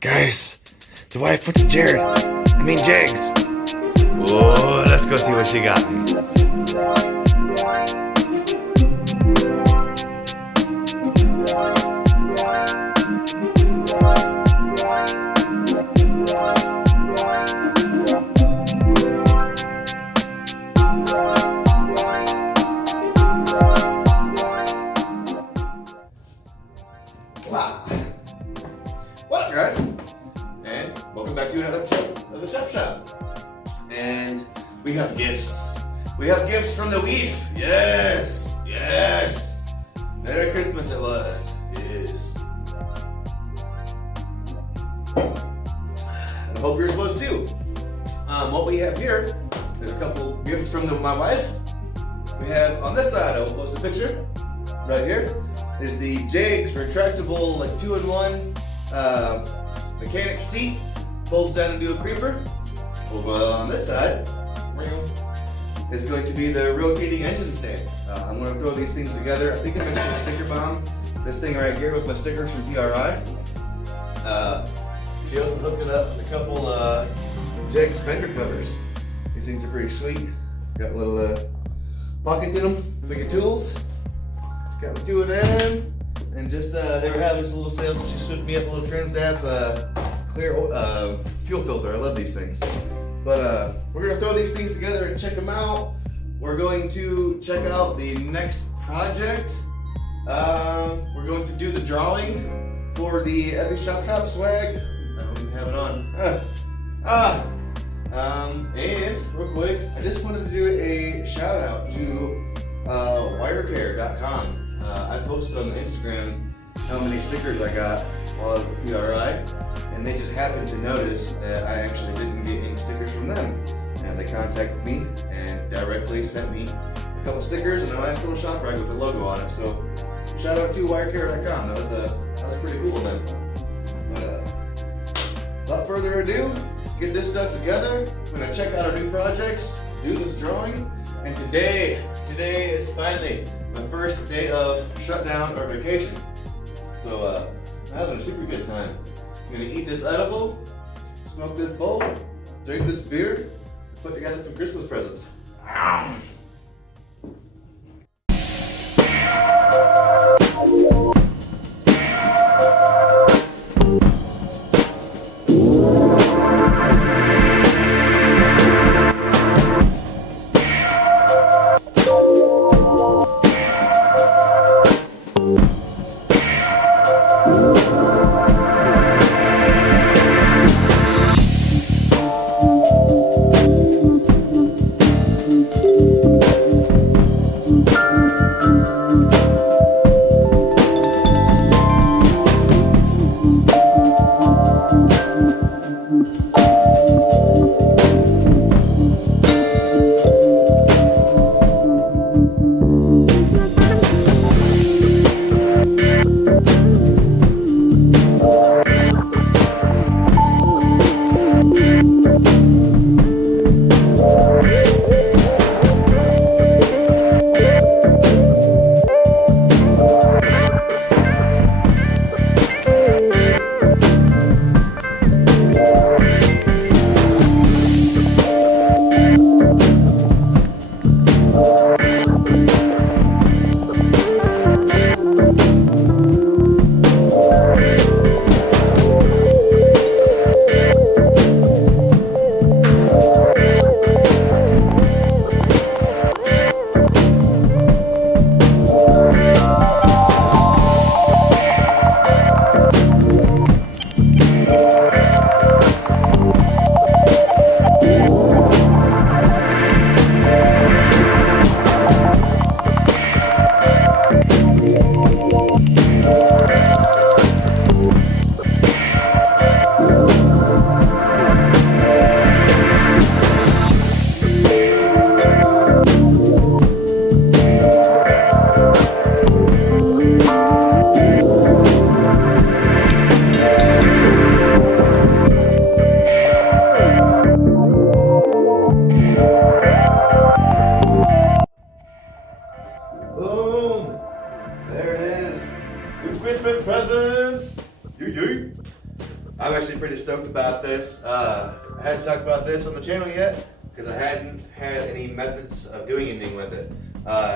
Guys, the wife went to jegs. Oh, let's go see what she got me. Wow. What up, guys? And welcome back to another episode of the Shop. And we have gifts. We have gifts from the Weef. Yes. Merry Christmas it was. It is. And I hope yours was too. What we have here is a couple gifts from my wife. We have on this side, I will post a picture right here. Is the jegs retractable, like 2-in-1 mechanic seat, folds down into a creeper. Over on this side is going to be the rotating engine stand. I'm going to throw these things together. I think I'm going to sticker bomb this thing right here with my stickers from PRI. She also hooked it up with a couple jegs fender covers. These things are pretty sweet. Got little pockets in them for your tools. Got me 2 of them, and just they were having just a little sale, so she swooped me up a little Transdap clear fuel filter. I love these things. But we're gonna throw these things together and check them out. We're going to check out the next project. We're going to do the drawing for the Eppy Shop swag. I don't even have it on. And real quick, I just wanted to do a shout out to wirecare.com. I posted on Instagram how many stickers I got while I was at PRI, and they just happened to notice that I actually didn't get any stickers from them. And they contacted me and directly sent me a couple stickers and a nice little shop rag with the logo on it. So shout out to wirecare.com. That was pretty cool of them. But without further ado, let's get this stuff together. We're gonna check out our new projects, do this drawing, and today is finally my first day of shutdown or vacation. So I'm having a super good time. I'm gonna eat this edible, smoke this bowl, drink this beer, put together some Christmas presents. I'm actually pretty stoked about this. I hadn't talked about this on the channel yet because I hadn't had any methods of doing anything with it.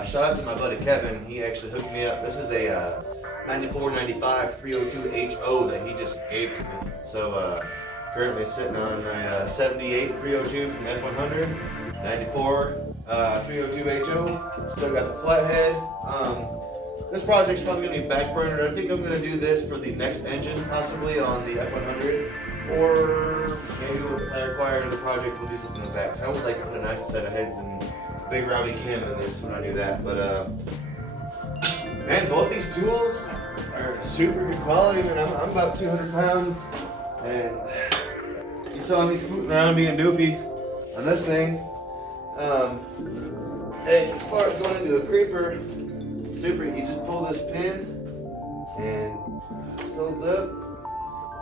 Shout out to my buddy Kevin. He actually hooked me up. This is a 9495 302 HO that he just gave to me. So currently sitting on my 78 302 from the F100, 94 302 HO. Still got the flathead. This project's probably going to be backburnered. I think I'm going to do this for the next engine, possibly on the F100, or maybe if I acquire another project, we'll do something with that. Because I would like to put a nice set of heads and big rowdy cam in this when I do that. But man, both these tools are super good quality. Man, I'm about 200 pounds, and you saw me scooting around being doofy on this thing. And as far as going into a creeper, super. You just pull this pin and it folds up,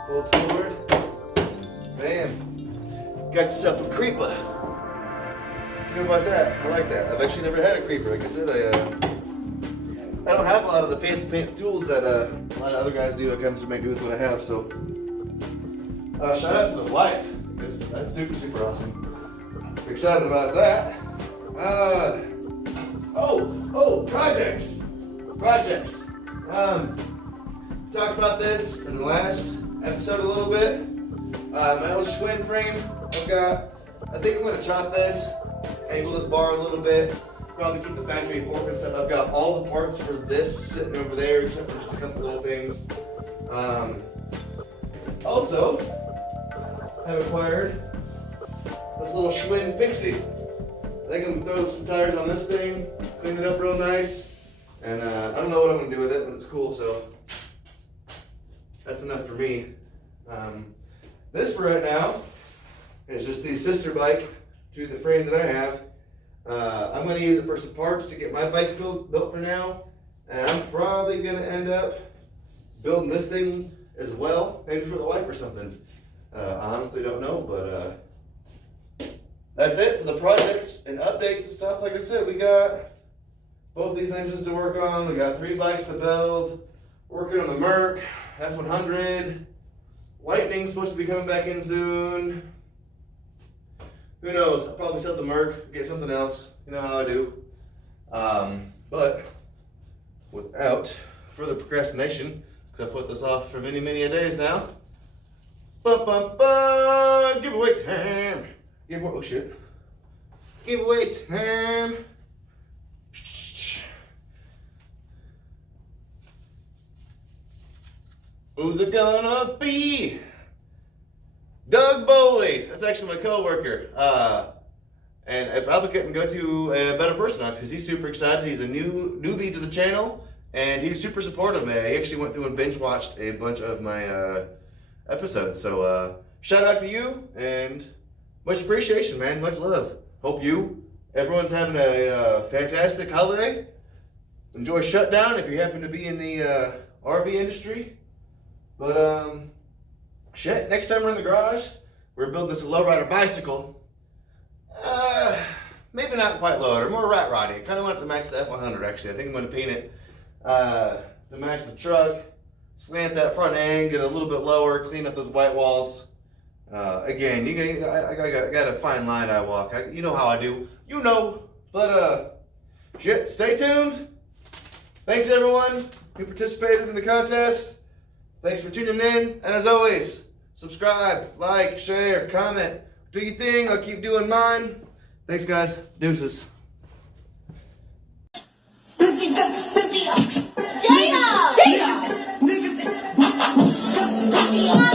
folds forward, bam. Got yourself a creeper. What do you know about that? I like that. I've actually never had a creeper. Like I said, I don't have a lot of the fancy pants tools that a lot of other guys do. I kind of just make do with what I have. So shout out to the wife. That's super, super awesome. Excited about that. Projects. Talked about this in the last episode a little bit. My old Schwinn frame, I think I'm going to chop this, angle this bar a little bit, probably keep the factory fork and stuff. I've got all the parts for this sitting over there, except for just a couple little things. Also, I've acquired this little Schwinn Pixie. I think I'm going to throw some tires on this thing, clean it up real nice. And I don't know what I'm going to do with it, but it's cool, so that's enough for me. This for right now is just the sister bike to the frame that I have. I'm going to use it for some parts to get my bike built for now. And I'm probably going to end up building this thing as well, maybe for the wife or something. I honestly don't know, but that's it for the projects and updates and stuff. Like I said, we got both these engines to work on. We got 3 bikes to build. Working on the Merc, F100. Lightning's supposed to be coming back in soon. Who knows? I'll probably sell the Merc, get something else. You know how I do. But without further procrastination, because I put this off for many, many days now. Giveaway time. Oh shit. Giveaway time. Who's it gonna be? Doug Bowley. That's actually my co-worker. And I probably couldn't go to a better person because he's super excited. He's a newbie to the channel, and he's super supportive, man. He actually went through and binge watched a bunch of my episodes. So shout out to you, and much appreciation, man. Much love. Hope everyone's having a fantastic holiday. Enjoy shutdown if you happen to be in the RV industry. But shit, next time we're in the garage, we're building this lowrider bicycle. Maybe not quite lowrider, more rat roddy. I kind of want it to match the F100 actually. I think I'm going to paint it to match the truck, slant that front end, get a little bit lower, clean up those white walls. Again, I got a fine line I walk. You know how I do. You know. But shit, stay tuned. Thanks everyone who participated in the contest. Thanks for tuning in, and as always, subscribe, like, share, comment, do your thing. I'll keep doing mine. Thanks, guys. Deuces. Jada!